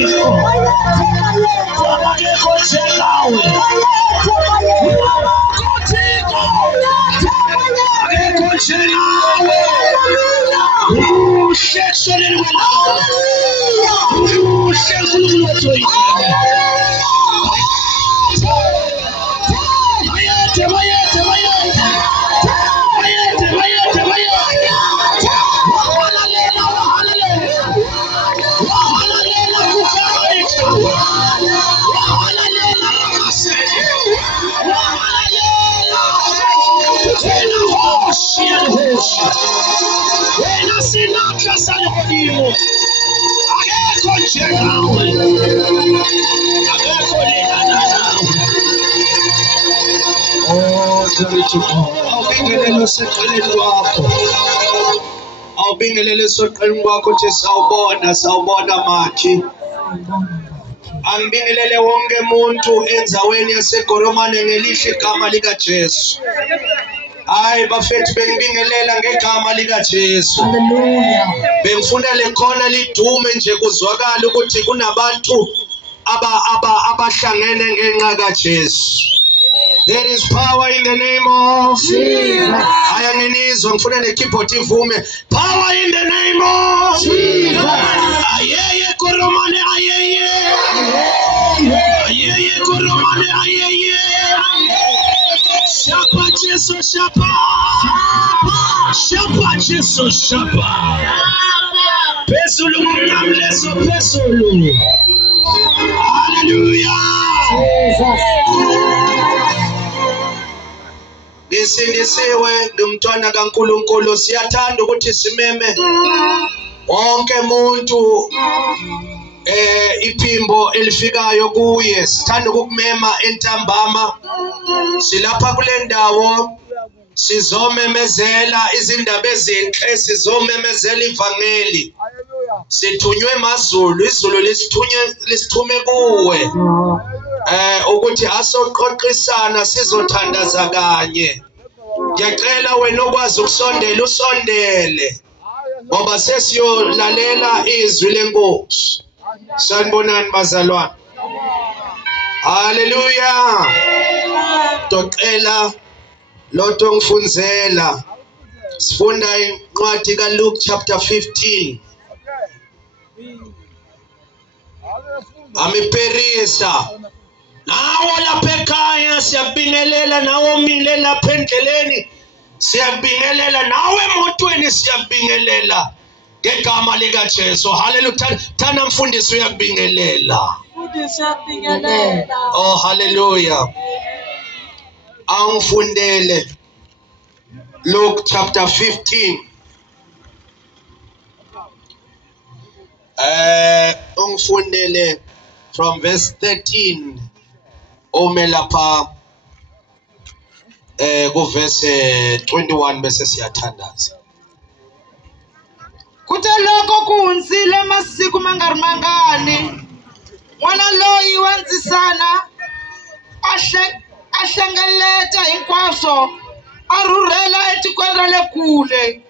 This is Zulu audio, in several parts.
thixo abakekho njengawe thixo abakekho njengawe uhleksoleni kwelawo uhle nkulunkulu wethu wena sinakha salibonimo akekho njengawe akekho lingana nawe. Oh, glory to God. Awubingelele eseqeleni kwakho, awubingelele eseqeleni kwakho uthi sawubona makhi. Angibingelele wonke umuntu enzaweni yaseGoromane ngelihle igama likaJesu. Hayi bafethu bengibingelela ngegama likaJesu. Hallelujah. Bengifuna lekhona lidume nje kuzwakala ukuthi kunabantu abahlangene ngenxa kaJesu. There is power in the name of Jesus. Ayanginizwa ngifuna nekeyboard ivume. Power in the name of Jesus. Ayeye Goromane ayeye. Ayeye Goromane ayeye. Shapa Jesu shapa. Shapa Jesu shapa. Pesulu mnyamleso pesulu. Hallelujah. Jesus. Ngisindisiwe ngumntwana kaNkulunkulu, siyathanda ukuthi simeme wonke umuntu iphimbo elifikayo kuye. Sithanda ukumema entambama, silapha kule ndawo sizomemezela izindaba ezinhle, sizomemezela ivangeli. Sithunywe emazulu, izulu lisithume kuwe ukuthi asoqoqisana sizothandaza kanye. Ngiyacela wena okwazi ukusondela usondele ngoba sesiyolalela izwi lenkosi. Sanibonani bazalwane. Hallelujah. Docela lotho ngifunzela. Sifunda incwadi kaLuke chapter 15. Amiperisa. Nawo lapha ekhaya siyabingelela, nawo mile lapha endleleni siyabingelela, nawe emotweni siyabingelela ngegama likaJesu. Hallelujah. Thana mfundisi uyakubingelela. Oh hallelujah. Angifundele Luke chapter 15. Ungifundele from verse 13 ome lapha ku verse 21 bese siyathandaza. Kuthi loko kunzile masiku mangari mangani, n'wana loyi wa ndzisana a hlengeleta hinkwaswo, a rhurhela etikweni ra le kule,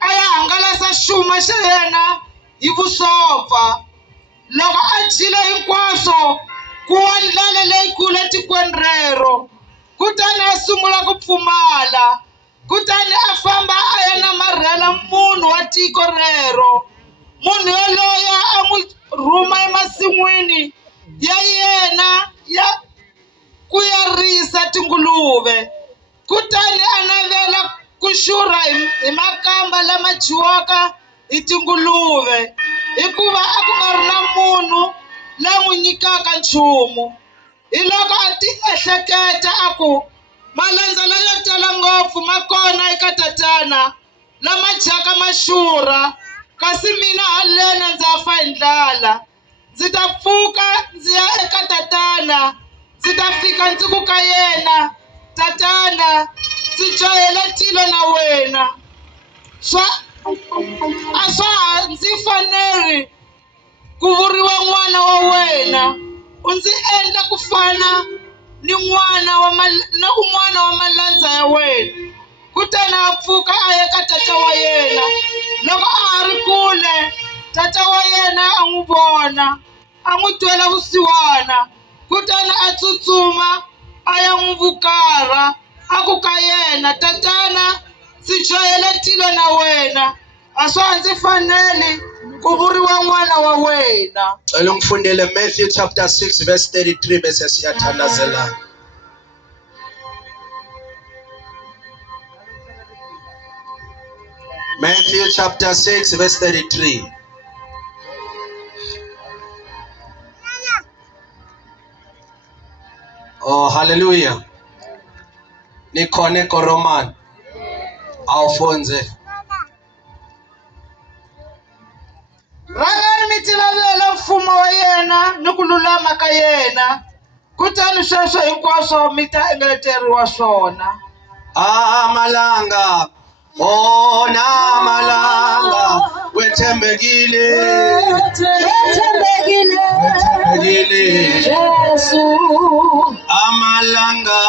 a ya hangalasa xuma xa yena hi vusopfa. Loko a dyile hinkwaswo, ku wa ndlala leyikulu etikweni rero. Kutani a sungula ku pfumala. Kutani a famba a ya namarhela munhu wa tiko rero. Munhu yoloye a n'wi rhuma emasin'wini ya yena ya ku ya risa tinguluve. Kutani a navela ku xurha hi makamba lama dyiwaka hi tinguluve, hikuva a ku nga ri na munhu la n'wi nyikaka nchumu. Hi loko a ti ehleketa a ku malandzelo yo tala ngopfu ma kona eka tatana lama dyaka maxurha, kasi mina halena ndza fa hi ndlala. Ndzi ta pfuka ndzi ya eka tatana, ndzi ta fika ndzi ku ka yena, tatana ndzi johele tilo na wena. A swa ndzi faneri ku vuriwa n'wana wa wena. U ndzi endla ku fana ni un'wana wa malandza ya wena. Kutani a pfuka a ya ka tata wa yena. Loko a ha ri kule, tata wa yena a n'wi vona, a n'wi twela vusiwana kutani a tsutsuma a ya n'wi vukarha a ku ka yena, tatana ndzi chayela tilo na wena, a swa ha ndzi faneli ku vuriwa n'wana wa wena. Cela ungifundele Matthew chapter 6 verse 33 bese siyathandazelana. Matthew chapter 6 verse 33. Oh, hallelujah. Nikhona eKoroman. Awufonze. Rhangani mi tilavela mfumo wa yena ni ku lulama ka yena, kutani sweswo hinkwaswo mi ta engeteriwa swona. Amalanga, ona amalanga, wethembekile Yesu. Amalanga,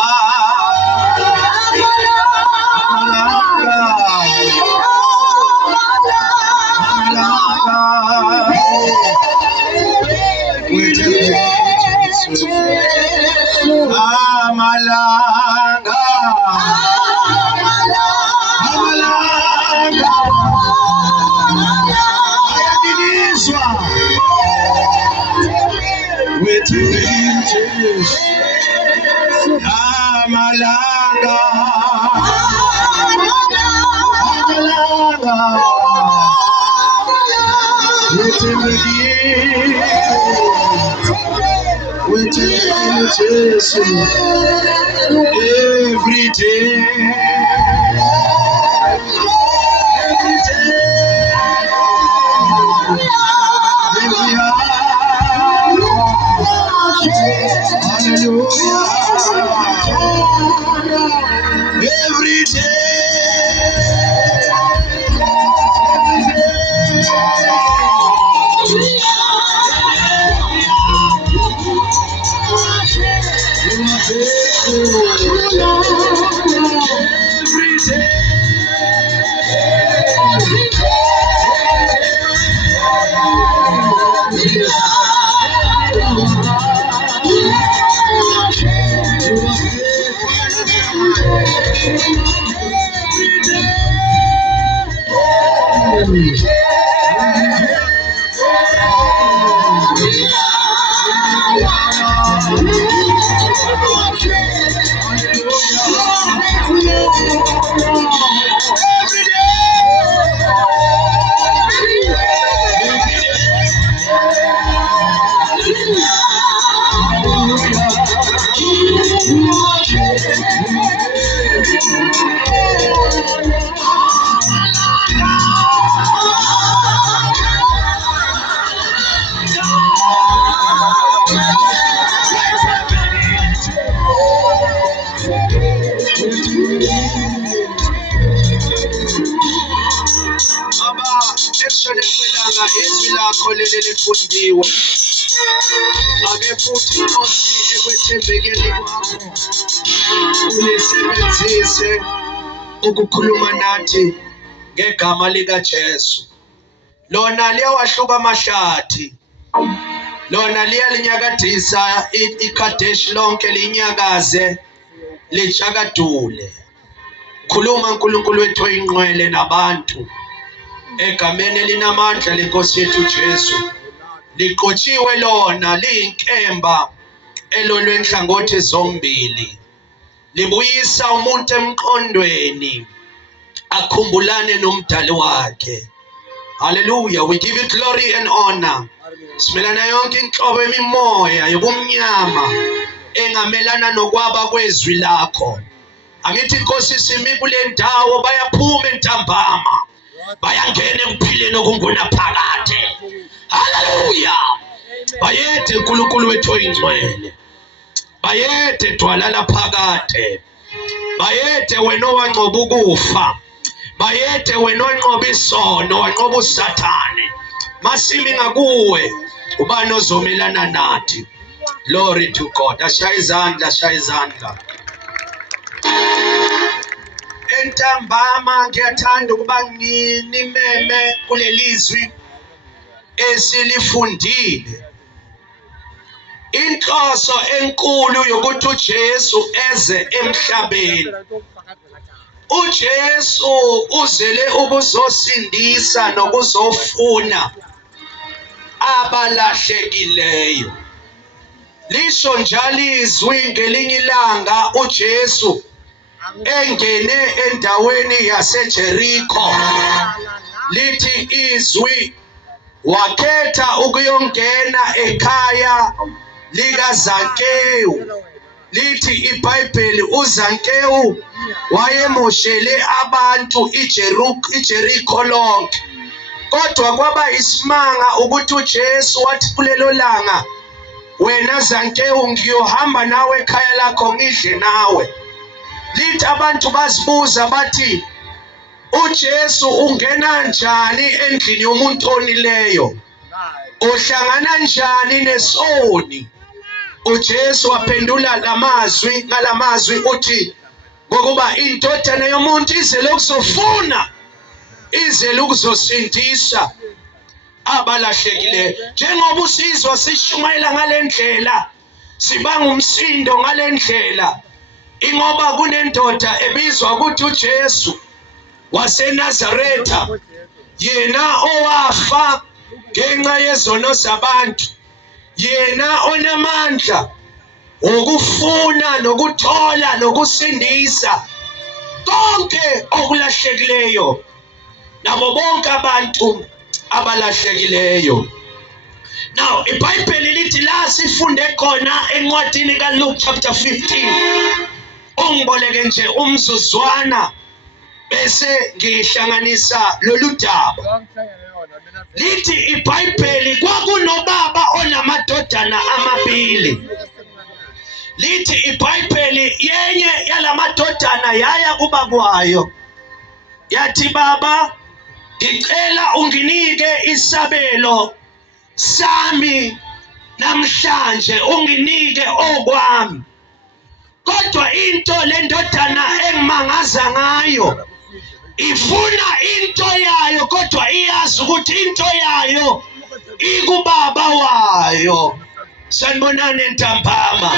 every day. Every day. Izwi lakho leli lifundiwe, ake futhi Nkosi ekwethembekeni kwakho ulisebenzise ukukhuluma nathi ngegama likaJesu. Lona liyawahluba amahlathi, lona liyalinyakadisa iKadeshi lonke linyakaze lijakadule. Khuluma uNkulunkulu wethu oyingqwele nabantu egameni elinamandla lenkosi yethu Jesu. Liqotshiwe lona liyinkemba elolwe nhlangothi zombili, libuyisa umuntu emqondweni akhumbulane nomdali wakhe. Hallelujah, we give you glory and honor. Simelana yonke inhlobo yemimoya yobumnyama engamelana nokwaba kwezwi lakho. Angithi Nkosi simi kule ndawo bayaphuma entambama, bayangena ekuphileni okungunaphakade. Hallelujah. Bayethe uNkulunkulu wethu oyingcwele, bayethe dwalala phakade, bayethe wena owanqoba ukufa, bayethe wena onqoba isono wanqoba uSathane. Masimi ngakuwe ubani ozomelana nathi. Glory to God. Ashaya izandla. Entambama ngiyathanda ukuba nimeme kulelizwi esilifundile inhloso enkulu yokuthi uJesu eze emhlabeni. uJesu uzele ukuzosindisa nokuzofuna abalahlekileyo. Lisho njalo izwi ngelinye ilanga uJesu engene endaweni yaseJerikho. Lithi izwi wakhetha ukuyongena ekhaya likaZakewu. Lithi iBhayibheli uZakewu wayemoshele abantu iJerikho lonke. Kodwa kwaba isimanga ukuthi uJesu wathi kulelo langa, wena Zakewu ngiyohamba nawe ekhaya lakho ngidle nawe. Lithi abantu bazibuza bathi, uJesu ungena njani endlini yomuntu onileyo? Uhlangana njani nesoni? uJesu waphendula ngalamazwi uthi, ngokuba indodana yomuntu izele ukuzofuna, izele ukuzosindisa abalahlekileyo. Njengoba usizwa sishumayela ngalendlela, sibanga umsindo ngalendlela, ingoba kunendoda ebizwa ukuthi uJesu waseNazaretha, yena owafa ngenxa yezono zabantu, yena onamandla ukufuna nokuthola nokusindisa konke okulahlekileyo nabo bonke abantu abalahlekileyo. Now iBhayibheli lithi la sifunde khona encwadini kaLuke chapter 15. Ungiboleke nje umzuzwana bese ngihlanganisa lolu daba. Lithi iBhayibheli kwakunobaba onamadodana amabili. Lithi iBhayibheli yenye yalamadodana yaya kuba kwayo yathi, baba, ngicela unginike isabelo sami namhlanje, unginike okwami. Kodwa into le ndodana engimangaza ngayo, ifuna into yayo kodwa iyazi ukuthi into yayo ikubaba wayo. Sanibonani ntambama.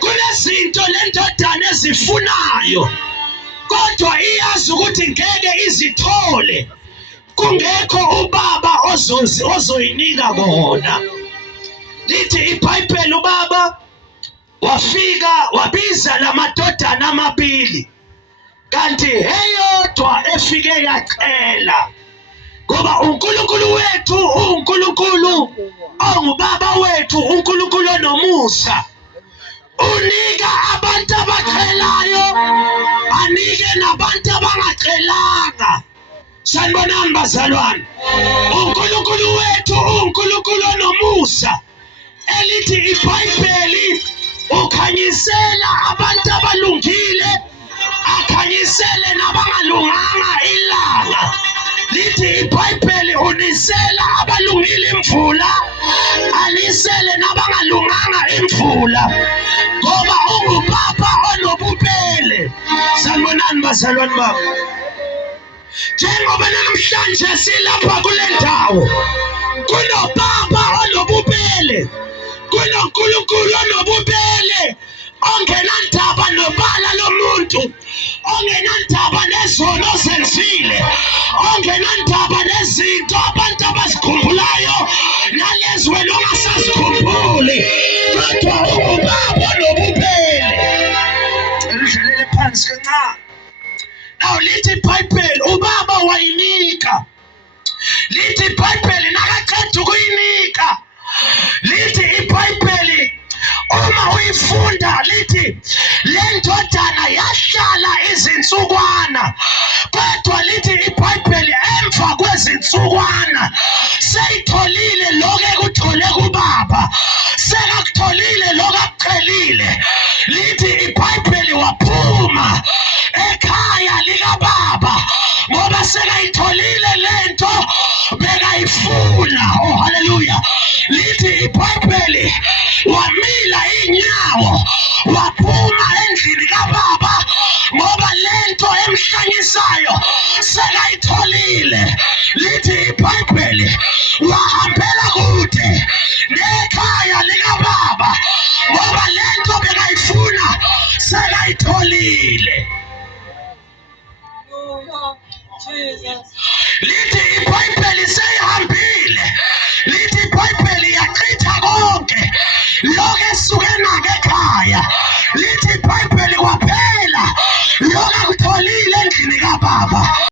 Kunezinto le ndodana ezifunayo kodwa iyazi ukuthi ngeke izithole kungekho ubaba ozoyinika kona. Lithi iBhayibheli ubaba wafika wabiza lamadodana amabili, kanti eyodwa efike yacela, ngoba uNkulunkulu wethu uNkulunkulu ongubaba wethu, uNkulunkulu onomusa, unika abantu abacelayo, anike nabantu abangacelanga. Sanibonani bazalwane, uNkulunkulu wethu uNkulunkulu onomusa. Elithi iBhayibheli ukhanyisela abantu abalungile, akhanyisele nabangalunganga ilanga. Lithi iBhayibheli unisela abalungile imvula, anisele nabangalunganga imvula, ngoba ungubaba onobubele. Sanibonani bazalwane bami. Njengoba namhlanje silapha kule ndawo, kunobaba onobubele, kunoNkulunkulu onobubele, ongenandaba nobala lomuntu, ongenandaba nezono zenzile, ongenandaba nezinto abantu abazikhumbulayo nalezi wena ongasazikhumbuli, kodwa ungubaba onobubele. Elidlalele phansi kancane. Now lithi iBhayibheli ubaba wayinika. Lithi iBhayibheli nakaqeda ukuyinika, lithi iBhayibheli uma uyifunda lithi le ndodana yahlala izinsukwana, kodwa lithi iBhayibheli emva kwezinsukwana seyitholile lokho ekuthole kubaba, sekakutholile lokho akucelile. Lithi iBhayibheli waphuma ekhaya likababa ngoba sekayitholile lento bekayifuna. Oh haleluya. Lithi iBhayibheli wamila inyawo waphuma endlini kababa ngoba lento emhlanyisayo sekayitholile. Lithi iBhayibheli wahambela kude nekhaya likababa upholile. Lithi